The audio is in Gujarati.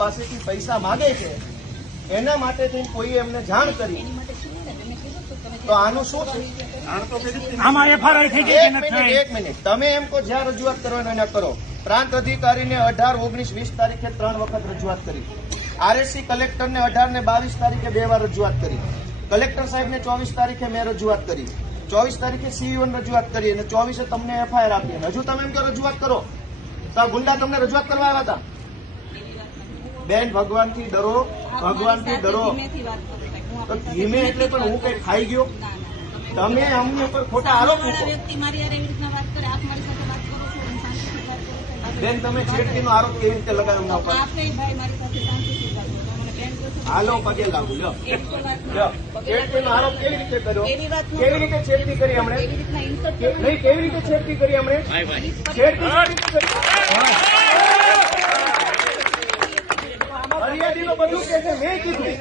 પાસેથી પૈસા માંગે છે એના માટે થઈને કોઈ એમને જાણ કરી તો આનું શું છે? આમાં એફઆરઆઈ થઈ ગઈ કે નથી થઈ? એક મિનિટ તમે એમ કહો જ્યાં રજૂઆત કરવાનો એને કરો. પ્રાંત અધિકારીને 18, 19, 20 તારીખે 3 વખત રજૂઆત કરી. આરએસસી કલેક્ટરને 18 ને 22 તારીખે 2 વાર રજૂઆત કરી. કલેક્ટર સાહેબને 24 તારીખે મેં રજૂઆત કરી. 24 તારીખે સીઈઓને રજૂઆત કરી અને 24 તમને એફઆઈઆર આપી. હજુ તમે એમ કહો રજૂઆત કરો તો ગુંડા તમને રજૂઆત કરવા આવ્યા હતા? બેન, ભગવાનથી ડરો, ભગવાનથી ડરો. તો ધીમે એટલે પણ હું કઈ ખાઈ ગયો? તમે અમને ઉપર ખોટા આરોપ મૂકો. બેન, તમે છેડતીનો આરોપ કેવી રીતે લગાવ્યો ના ઉપર? હાલો, પગે લાગુ. લ્યો, છેડતીનો આરોપ કેવી રીતે કર્યો? કેવી રીતે છેડતી કરી હમણે? નહીં, કેવી રીતે છેડતી કરી હમણે? છેડતી ફરિયાદીનો બધું કે છે, મેં કીધું.